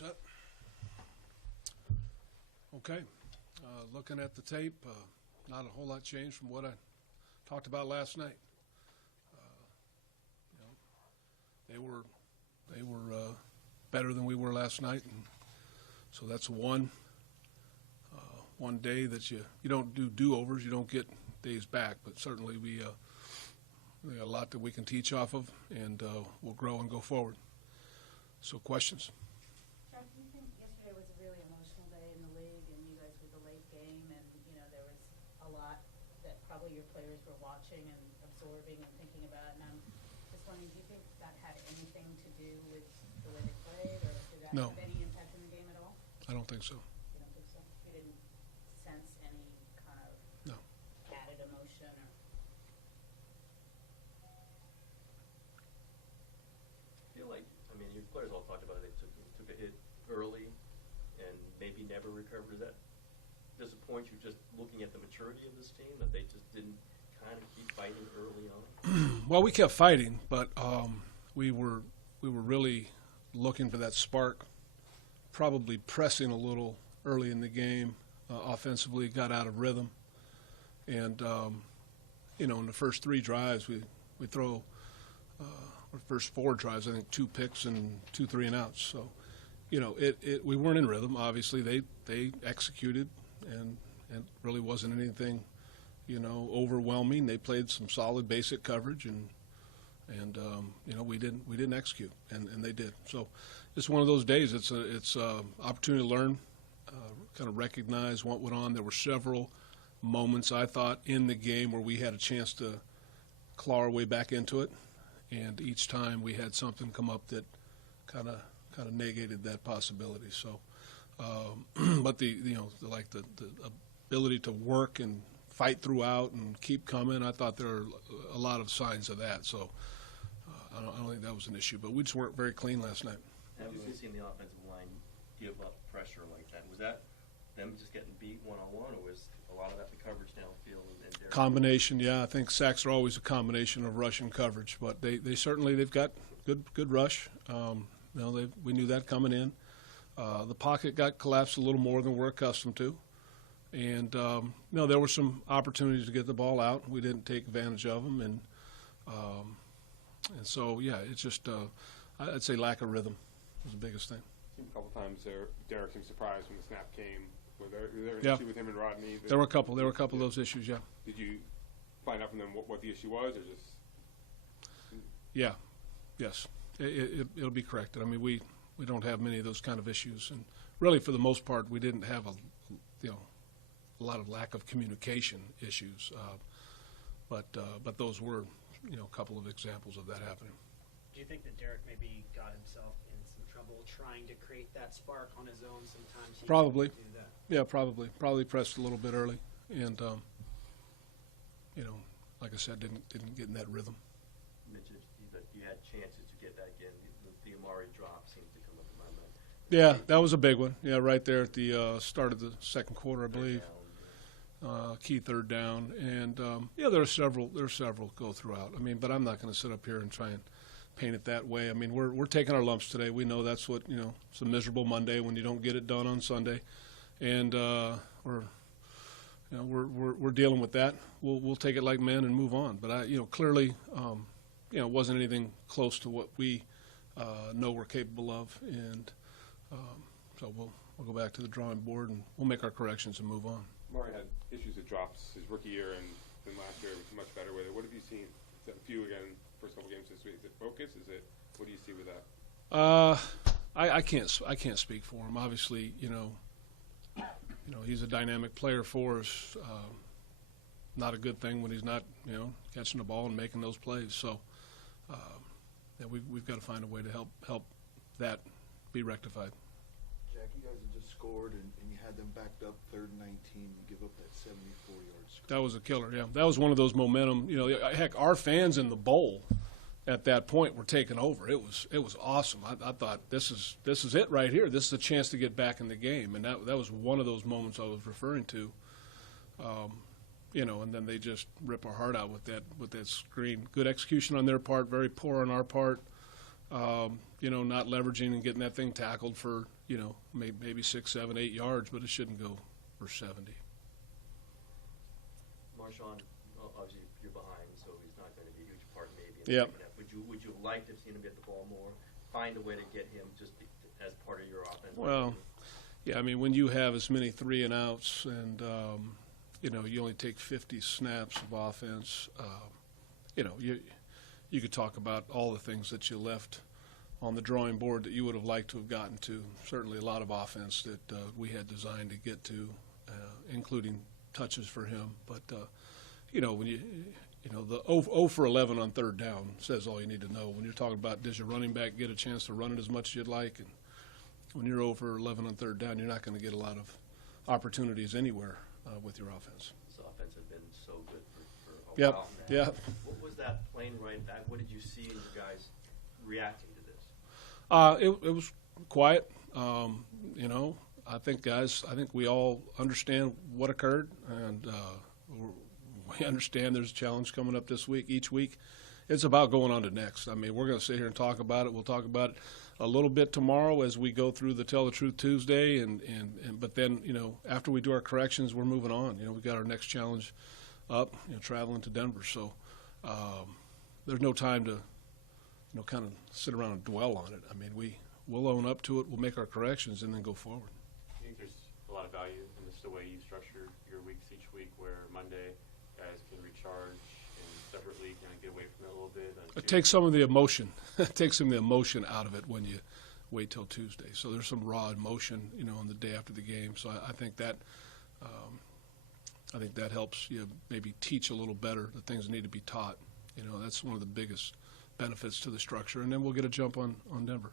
Set. Okay. Looking at the tape, not a whole lot changed from what I talked about last night. They were better than we were last night, and so that's one day that you don't do do-overs. You don't get days back, but certainly we got a lot that we can teach off of, and we'll grow and go forward. So questions? Jack, do you think yesterday was a really emotional day in the league, and you guys with the late game, and there was a lot that probably your players were watching and absorbing and thinking about, and I'm just wondering, do you think that had anything to do with the way they played, or did that No. have any impact in the game at all? I don't think so. You don't think so? You didn't sense any kind of No. added emotion or? Feel like, your players all talked about it. They took a hit early and maybe never recovered. Does that disappoint you, just looking at the maturity of this team, that they just didn't kind of keep fighting early on? Well, we kept fighting, but we were really looking for that spark, probably pressing a little early in the game. Offensively, got out of rhythm. And, in the first three drives, we throw our first four drives, I think 2 picks and 2 3-and-outs. So, we weren't in rhythm. Obviously, they executed, and really wasn't anything, overwhelming. They played some solid basic coverage, and we didn't execute, and they did. So, it's one of those days. It's a opportunity to learn, kind of recognize what went on. There were several moments, I thought, in the game where we had a chance to claw our way back into it, and each time we had something come up that kind of negated that possibility. So, but the ability to work and fight throughout and keep coming, I thought there were a lot of signs of that. So, I don't think that was an issue. But we just weren't very clean last night. Have you seen the offensive line give up pressure like that? Was that them just getting beat one-on-one, or was a lot of that the coverage downfield? And Combination, yeah. I think sacks are always a combination of rush and coverage, but they've got good rush. We knew that coming in. The pocket got collapsed a little more than we're accustomed to, and there were some opportunities to get the ball out. We didn't take advantage of them, and so yeah, it's just I'd say lack of rhythm was the biggest thing. A couple times Derek seemed surprised when the snap came. Was there an Yeah. issue with him and Rodney? There were a couple of those issues, yeah. Did you find out from them what the issue was, or just? Yeah, yes, it'll be corrected. We don't have many of those kind of issues, and really for the most part we didn't have a lot of lack of communication issues, but those were a couple of examples of that happening. Do you think that Derek maybe got himself in some trouble trying to create that spark on his own? Sometimes he Probably. can do that. Yeah, probably pressed a little bit early, and like I said, didn't get in that rhythm. Mitch, you had chances to get back in. The Amari drop seemed to come up in my mind. Yeah, that was a big one. Yeah, right there at the start of the second quarter, I believe. Key third down, and there are several go throughout. But I'm not going to sit up here and try and paint it that way. We're taking our lumps today. We know that's what it's a miserable Monday when you don't get it done on Sunday, and we're dealing with that. We'll take it like men and move on. But clearly, it wasn't anything close to what we know we're capable of, and so we'll go back to the drawing board and we'll make our corrections and move on. Amari had issues with drops his rookie year, and then last year was much better with it. What have you seen? Is that a few again? First couple games this week. Is it focus? What do you see with that? I can't speak for him. Obviously, he's a dynamic player for us. Not a good thing when he's not, catching the ball and making those plays. So, we've got to find a way to help that be rectified. Jack, you guys had just scored, and you had them backed up 3rd and 19. You give up that 74-yard score. That was a killer, yeah. That was one of those momentum. Heck, our fans in the bowl at that point were taking over. It was awesome. I thought this is it right here. This is a chance to get back in the game, and that was one of those moments I was referring to. And then they just rip our heart out with that screen. Good execution on their part, very poor on our part. Not leveraging and getting that thing tackled for, maybe 6, 7, 8 yards, but it shouldn't go for 70. Marshawn, obviously you're behind, so he's not going to be a huge part maybe in Yep. the second half. Would you like to have seen him get the ball more? Find a way to get him just as part of your offense? Well, yeah, I mean, when you have as many 3 and outs and, you only take 50 snaps of offense, you could talk about all the things that you left on the drawing board that you would have liked to have gotten to. Certainly a lot of offense that we had designed to get to, including touches for him. But, when the 0 for 11 on third down says all you need to know. When you're talking about does your running back get a chance to run it as much as you'd like, and when you're 0 for 11 on third down, you're not going to get a lot of opportunities anywhere with your offense. This offense had been so good for a Yep. while now. Yeah. What was that plane ride back? What did you see in you guys reacting to this? It was quiet. I think we all understand what occurred, and we understand there's a challenge coming up this week. Each week, it's about going on to next. I mean, we're going to sit here and talk about it. We'll talk about it a little bit tomorrow as we go through the Tell the Truth Tuesday, but then, after we do our corrections, we're moving on. We got our next challenge up, traveling to Denver. So there's no time to, kind of sit around and dwell on it. I mean, we'll own up to it. We'll make our corrections and then go forward. I think there's a lot of value in this, the way you structure your weeks each week, where Monday guys can recharge and separately kind of get away from it a little bit. It takes some of the emotion. It takes some of the emotion out of it when you wait till Tuesday. So there's some raw emotion, on the day after the game. So I think that helps you maybe teach a little better the things that need to be taught. That's one of the biggest benefits to the structure. And then we'll get a jump on Denver.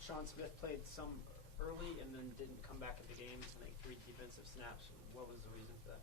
Sean Smith played some early and then didn't come back in the game to make 3 defensive snaps. What was the reason for that?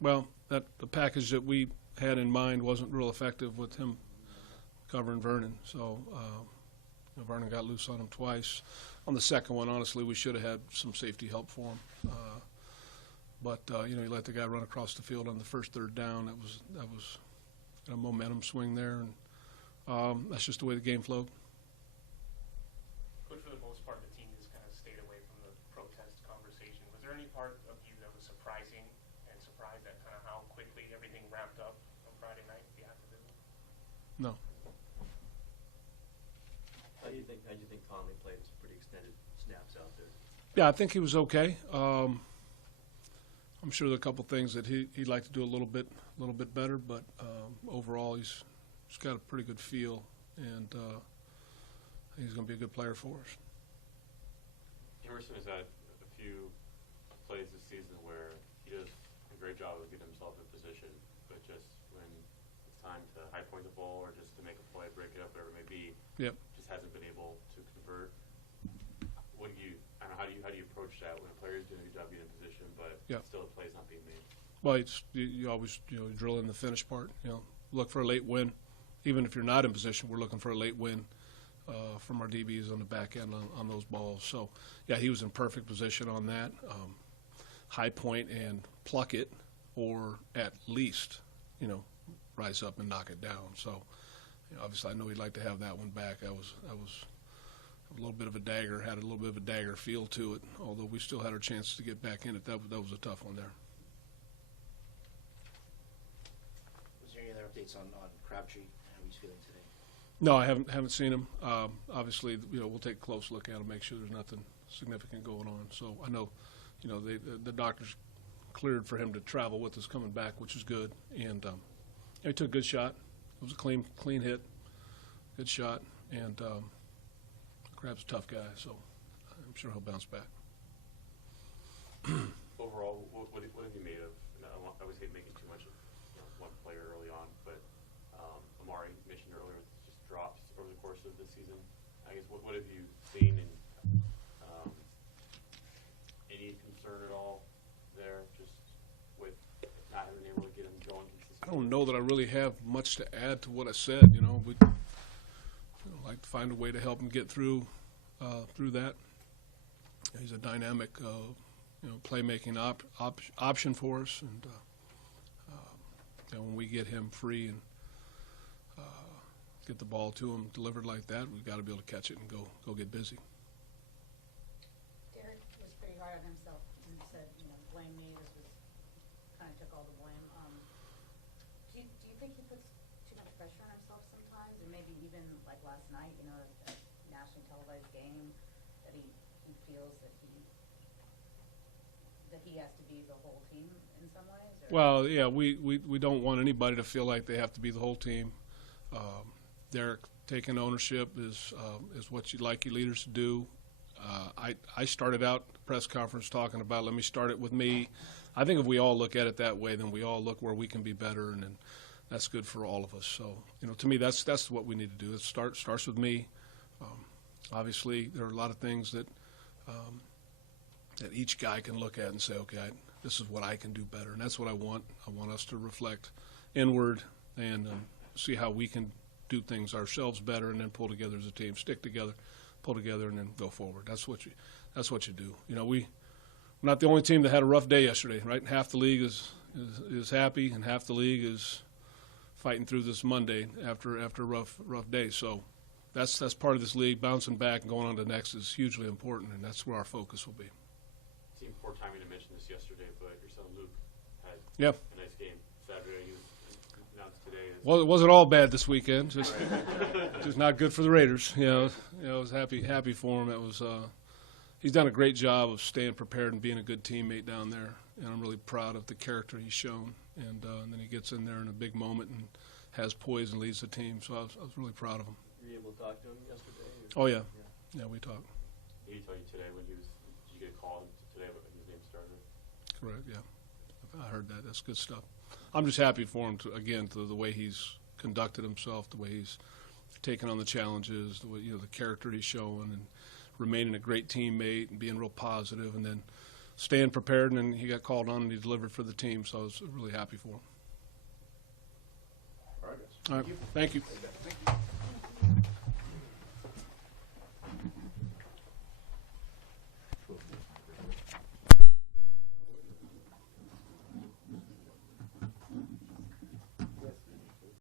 Well, the package that we had in mind wasn't real effective with him covering Vernon. So Vernon got loose on him twice. On the second one, honestly, we should have had some safety help for him. But he let the guy run across the field on the first third down. That was a momentum swing there, and that's just the way the game flowed. But for the most part, the team just kind of stayed away from the protest conversation. Was there any part of you that was surprising and surprised at kind of how quickly everything ramped up on Friday night, the activism? No. How do you think Conley played some pretty extended snaps out there? Yeah, I think he was okay. I'm sure there are a couple things that he'd like to do a little bit better, but overall he's got a pretty good feel, and he's going to be a good player for us. Emerson has had a few plays this season where he does a great job of getting himself in position, but just when it's time to high point the ball or just to make a play, break it up, whatever it may be, just hasn't been able to convert. How do you approach that when a player is doing a good job getting in position, but still the play's not being made? Well, you always drill in the finish part. Look for a late win. Even if you're not in position, we're looking for a late win from our DBs on the back end on those balls. So, yeah, he was in perfect position on that. High point and pluck it, or at least, rise up and knock it down. So, obviously, I know he'd like to have that one back. I was a little bit of a dagger, had a little bit of a dagger feel to it, although we still had our chance to get back in it. That was a tough one there. Was there any other updates on Crabtree and how he's feeling today? No, I haven't seen him. Obviously, we'll take a close look at him, make sure there's nothing significant going on. So I know, the doctors cleared for him to travel with us coming back, which is good. And he took a good shot. It was a clean hit, good shot, and Crab's a tough guy, so I'm sure he'll bounce back. Overall, what have you made of? And I always hate making too much of one player early on, but Amari mentioned earlier just drops over the course of the season. I guess what have you seen, and any concern at all there, just with not having been able to get him going consistently? I don't know that I really have much to add to what I said. We'd like to find a way to help him get through that. He's a dynamic, playmaking option for us, and when we get him free and get the ball to him delivered like that, we've got to be able to catch it and go get busy. Derek was pretty hard on himself and said, blame me. This was kind of took all the blame. Do you think he puts too much pressure on himself sometimes, and maybe even like last night, a nationally televised game, that he feels that he has to be the whole team in some ways? Or? Well, yeah, we don't want anybody to feel like they have to be the whole team. Derek taking ownership is what you'd like your leaders to do. I started out the press conference talking about, let me start it with me. I think if we all look at it that way, then we all look where we can be better, and then that's good for all of us. So, to me, that's what we need to do. It starts with me. Obviously, there are a lot of things that that each guy can look at and say, okay, this is what I can do better, and that's what I want. I want us to reflect inward and see how we can do things ourselves better, and then pull together as a team, stick together, pull together, and then go forward. That's what you do. We're not the only team that had a rough day yesterday, right? Half the league is happy, and half the league is fighting through this Monday after a rough day. So that's part of this league. Bouncing back and going on to the next is hugely important, and that's where our focus will be. Seemed poor timing to mention this yesterday, but your son Luke had Yep. a nice game Saturday. He was announced today. Well, it wasn't all bad this weekend. Just not good for the Raiders. I was happy for him. It was he's done a great job of staying prepared and being a good teammate down there, and I'm really proud of the character he's shown. And then he gets in there in a big moment and has poise and leads the team. So I was really proud of him. Were you able to talk to him yesterday? Oh yeah, we talked. Did he tell you today when did you get called today when his name started? Correct. Yeah, I heard that. That's good stuff. I'm just happy for him to the way he's conducted himself, the way he's taken on the challenges, the way the character he's showing, and remaining a great teammate and being real positive, and then staying prepared. And then he got called on and he delivered for the team. So I was really happy for him. All right, guys. All right. Thank you. Thank you.